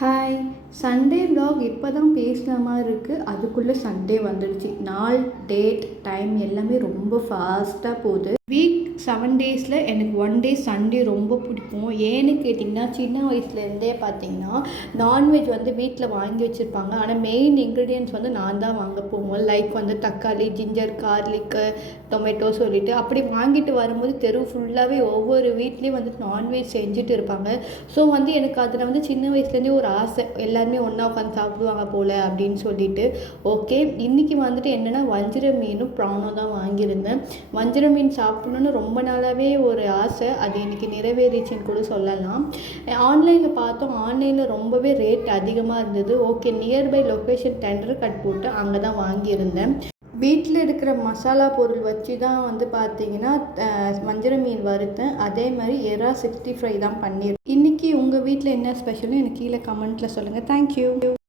Hi! Sunday vlog இப்போ தான் பேசுன மாரி இருக்கு. அதுக்குள்ள சண்டே வந்துடுச்சு. நாள், டேட், டைம் எல்லாமே ரொம்ப ஃபாஸ்ட்டா போகுது. வீக் 7 டேஸில் எனக்கு 1 டே சண்டே ரொம்ப பிடிக்கும். ஏன்னு கேட்டிங்கன்னா, சின்ன வயசுலேருந்தே பார்த்தீங்கன்னா, நான்வெஜ் வந்து வீட்டில் வாங்கி வச்சுருப்பாங்க. ஆனால் மெயின் இன்க்ரீடியன்ட்ஸ் வந்து நான் தான் வாங்க போவேன். லைக் வந்து தக்காளி, ஜிஞ்சர், கார்லிக்கு, டொமேட்டோ சொல்லிட்டு அப்படி வாங்கிட்டு வரும்போது தெரு ஃபுல்லாகவே ஒவ்வொரு வீட்லேயும் வந்து நான்வெஜ் செஞ்சுட்டு இருப்பாங்க. ஸோ வந்து எனக்கு அதில் வந்து சின்ன வயசுலேருந்தே ஒரு ஆசை. எல்லாருமே ஒன்றா உட்காந்து சாப்பிடுவாங்க போல் அப்படின்னு சொல்லிட்டு. ஓகே, இன்றைக்கி வந்துட்டு என்னென்னா வஞ்சிர மீனும் ப்ரானும் தான் வாங்கியிருந்தேன். வஞ்சிர மீன் சாப்பிடணுன்னு ரொம்ப நாளாகவே ஒரு ஆசை. அது இன்றைக்கி நிறைவேறிச்சுன்னு கூட சொல்லலாம். ஆன்லைனில் பார்த்தோம். ஆன்லைனில் ரொம்பவே ரேட் அதிகமாக இருந்தது. Okay, nearby location tender cut போட்டு அங்கே தான் வாங்கியிருந்தேன். வீட்டில் இருக்கிற மசாலா பொருள் வச்சு தான் வந்து பார்த்தீங்கன்னா வஞ்சர மீன் வறுத்தேன். அதே மாதிரி எறா 65 தான் பண்ணியிருக்கேன். இன்றைக்கி உங்கள் வீட்டில் என்ன ஸ்பெஷல்னு எனக்கு கீழே கமெண்ட்டில் சொல்லுங்கள். தேங்க்யூ.